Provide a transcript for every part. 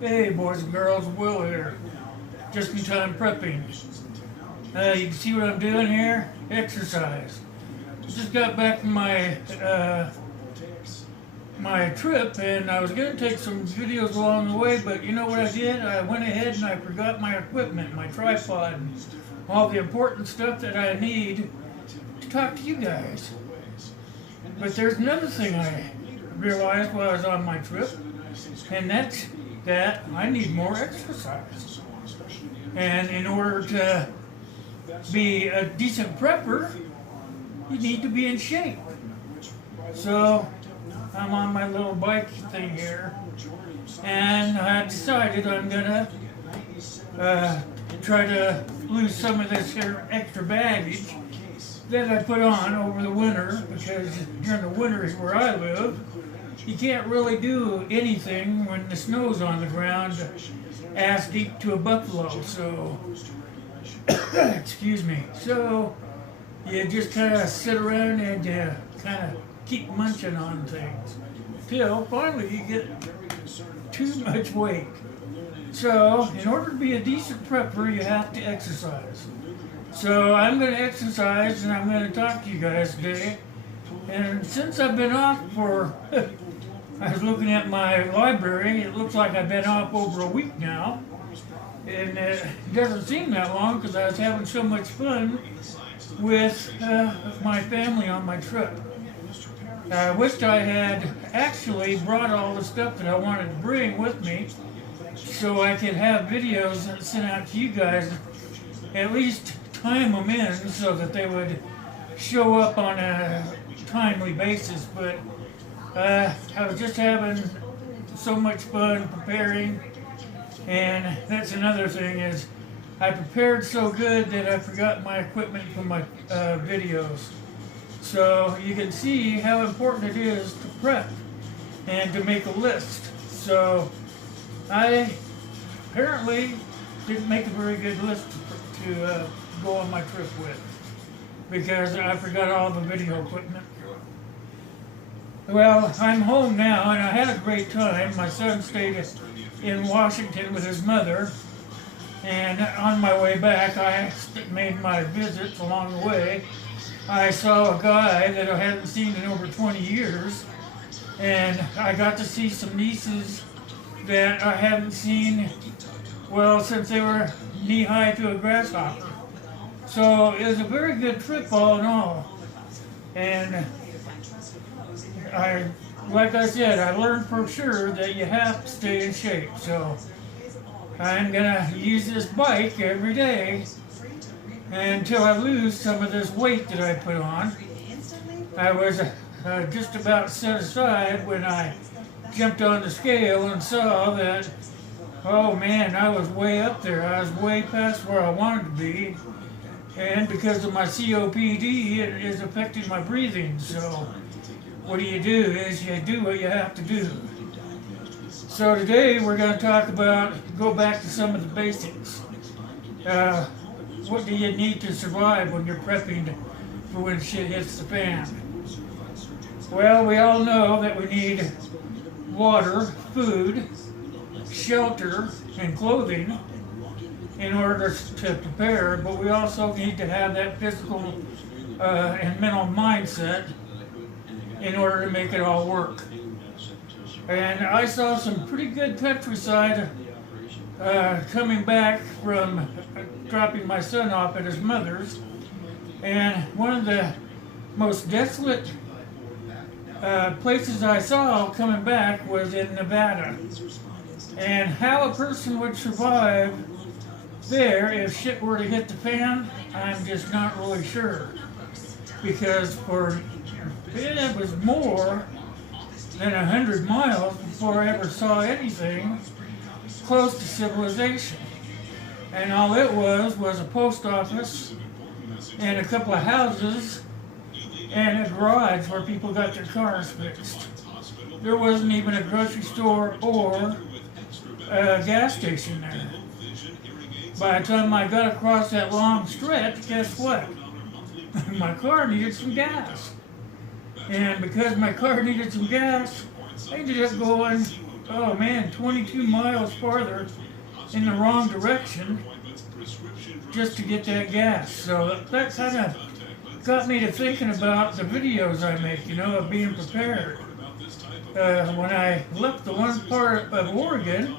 Hey boys and girls, Will here. Just in time prepping. You can see what I'm doing here? Exercise. Just got back from my trip and I was gonna take some videos along the way, but you know what I did? I went ahead and I forgot my equipment, my tripod, and all the important stuff that I need to talk to you guys. But there's another thing I realized while I was on my trip, and that's that I need more exercise. And in order to be a decent prepper, you need to be in shape. So I'm on my little bike thing here, and I decided I'm gonna try to lose some of this here extra baggage that I put on over the winter, because during the winter where I live, you can't really do anything when the snow's on the ground ass deep to a buffalo. So, excuse me. So, you just kind of sit around and kind of keep munching on things till finally you get too much weight. So, in order to be a decent prepper, you have to exercise. So, I'm going to exercise and I'm going to talk to you guys today. And since I've been off for I was looking at my library. It looks like I've been off over a week now. And it doesn't seem that long because I was having so much fun with my family on my trip. I wished I had actually brought all the stuff that I wanted to bring with me so I could have videos sent out to you guys, at least time them in so that they would show up on a timely basis. But I was just having so much fun preparing, and that's another thing is I prepared so good that I forgot my equipment for my videos. So you can see how important it is to prep and to make a list. So I apparently didn't make a very good list to go on my trip with, because I forgot all the video equipment. Well, I'm home now, and I had a great time. My son stayed in Washington with his mother, and on my way back, I made my visits along the way. I saw a guy that I hadn't seen in over 20 years, and I got to see some nieces that I hadn't seen, well, since they were knee-high to a grasshopper. So it was a very good trip all in all. And like I said, I learned for sure that you have to stay in shape. So I'm gonna use this bike every day until I lose some of this weight that I put on. I was just about set aside when I jumped on the scale and saw that, oh man, I was way up there. I was way past where I wanted to be. And because of my COPD, it is affecting my breathing. So what do? Is you do what you have to do. So today we're going to go back to some of the basics. What do you need to survive when you're prepping for when shit hits the fan? Well, we all know that we need water, food, shelter, and clothing in order to prepare, but we also need to have that physical and mental mindset in order to make it all work. And I saw some pretty good countryside coming back from dropping my son off at his mother's, and one of the most desolate places I saw coming back was in Nevada. And how a person would survive there if shit were to hit the fan, I'm just not really sure. Because it was more than 100 miles before I ever saw anything close to civilization. And all it was a post office and a couple of houses and a garage where people got their cars fixed. There wasn't even a grocery store or a gas station there. By the time I got across that long stretch, guess what? My car needed some gas. And because my car needed some gas, I ended up going oh man, 22 miles farther in the wrong direction just to get that gas. So that kind of got me to thinking about the videos I make, you know, of being prepared. When I left the one part of Oregon,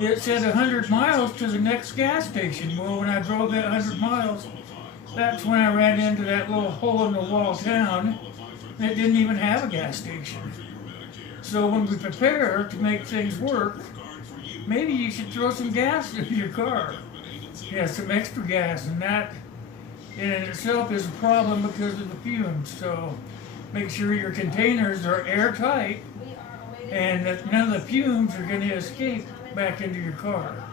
it said 100 miles to the next gas station. Well, when I drove that 100 miles, that's when I ran into that little hole-in-the-wall town that didn't even have a gas station. So when we prepare to make things work, maybe you should throw some gas into your car. Yeah, some extra gas, and that in itself is a problem because of the fumes. So make sure your containers are airtight and that none of the fumes are going to escape back into your car.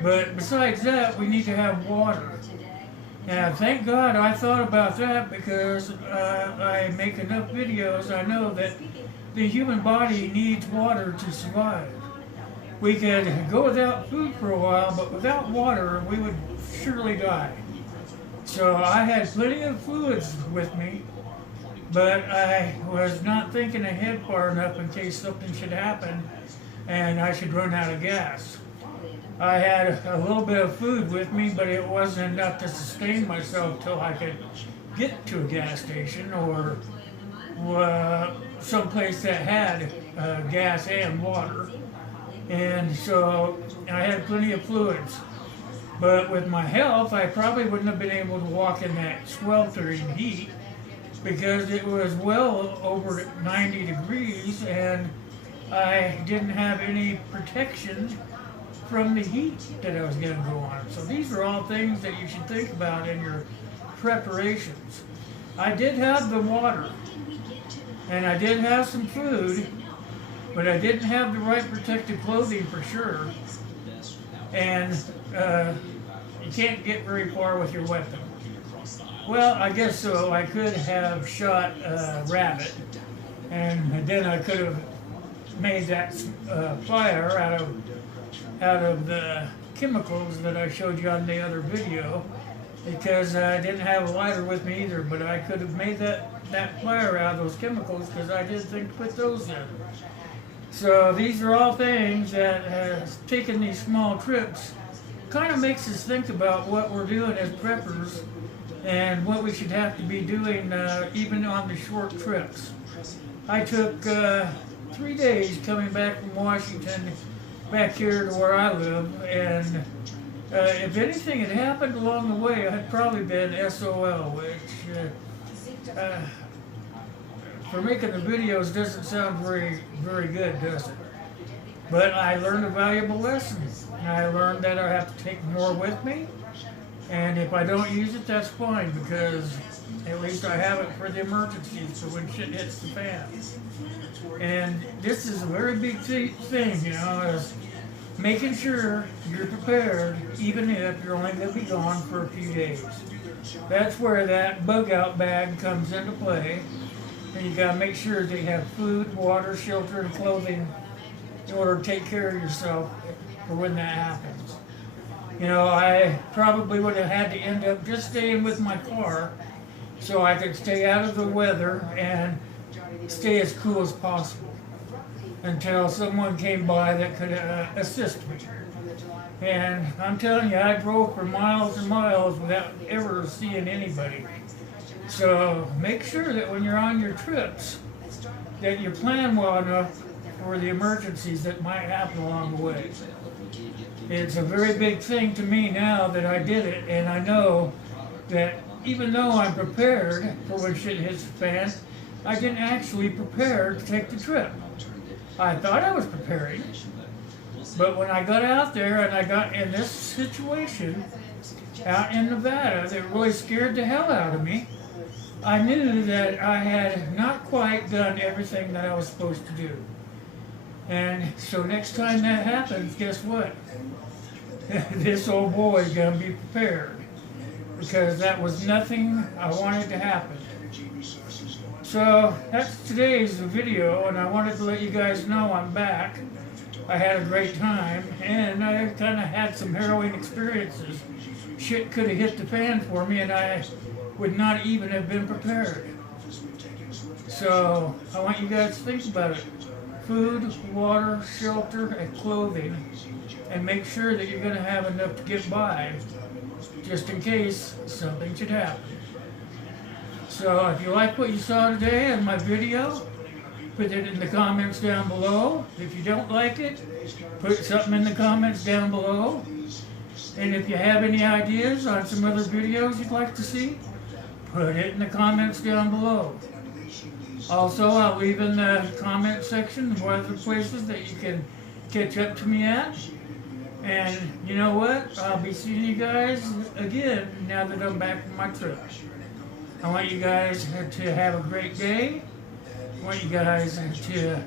But besides that, we need to have water. And thank God I thought about that, because I make enough videos. I know that the human body needs water to survive. We could go without food for a while, but without water, we would surely die. So I had plenty of fluids with me, but I was not thinking ahead far enough in case something should happen and I should run out of gas. I had a little bit of food with me, but it wasn't enough to sustain myself till I could get to a gas station or someplace that had gas and water. And so I had plenty of fluids. But with my health, I probably wouldn't have been able to walk in that sweltering heat, because it was well over 90 degrees and I didn't have any protection from the heat that I was going to go on. So these are all things that you should think about in your preparations. I did have the water and I did have some food, but I didn't have the right protective clothing for sure. And you can't get very far with your weapon. Well, I guess so. I could have shot a rabbit, and then I could have made that fire out of the chemicals that I showed you on the other video, because I didn't have a lighter with me either. But I could have made that fire out of those chemicals, because I did think to put those in. So these are all things that taking these small trips kind of makes us think about what we're doing as preppers and what we should have to be doing even on the short trips. I took 3 days coming back from Washington back here to where I live, and if anything had happened along the way, I'd probably been SOL, which for making the videos doesn't sound very good, does it? But I learned a valuable lesson. I learned that I have to take more with me, and if I don't use it, that's fine, because at least I have it for the emergencies, for when shit hits the fan. And this is a very big thing, you know, is making sure you're prepared, even if you're only going to be gone for a few days. That's where that bug out bag comes into play. And you got to make sure that you have food, water, shelter, and clothing in order to take care of yourself for when that happens. You know, I probably would have had to end up just staying with my car so I could stay out of the weather and stay as cool as possible until someone came by that could assist me. And I'm telling you, I drove for miles and miles without ever seeing anybody. So make sure that when you're on your trips that you plan well enough for the emergencies that might happen along the way. It's a very big thing to me now that I did it, and I know that even though I'm prepared for when shit hits the fan, I didn't actually prepare to take the trip. I thought I was preparing, but when I got out there and I got in this situation out in Nevada that really scared the hell out of me, I knew that I had not quite done everything that I was supposed to do. And so next time that happens, guess what? This old boy is going to be prepared, because that was nothing I wanted to happen. So that's today's video, and I wanted to let you guys know I'm back. I had a great time, and I kind of had some harrowing experiences. Shit could have hit the fan for me, and I would not even have been prepared. So I want you guys to think about it food, water, shelter, and clothing, and make sure that you're going to have enough to get by, just in case something should happen. So if you like what you saw today in my video, put it in the comments down below. If you don't like it, put something in the comments down below. And if you have any ideas on some other videos you'd like to see, put it in the comments down below. Also, I'll leave in the comment section one of the places that you can catch up to me at. And you know what? I'll be seeing you guys again now that I'm back from my trip. I want you guys to have a great day. I want you guys to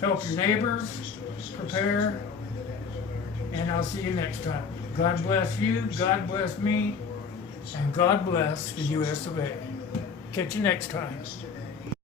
help your neighbors prepare. And I'll see you next time. God bless you, God bless me, and God bless the US of A. Catch you next time.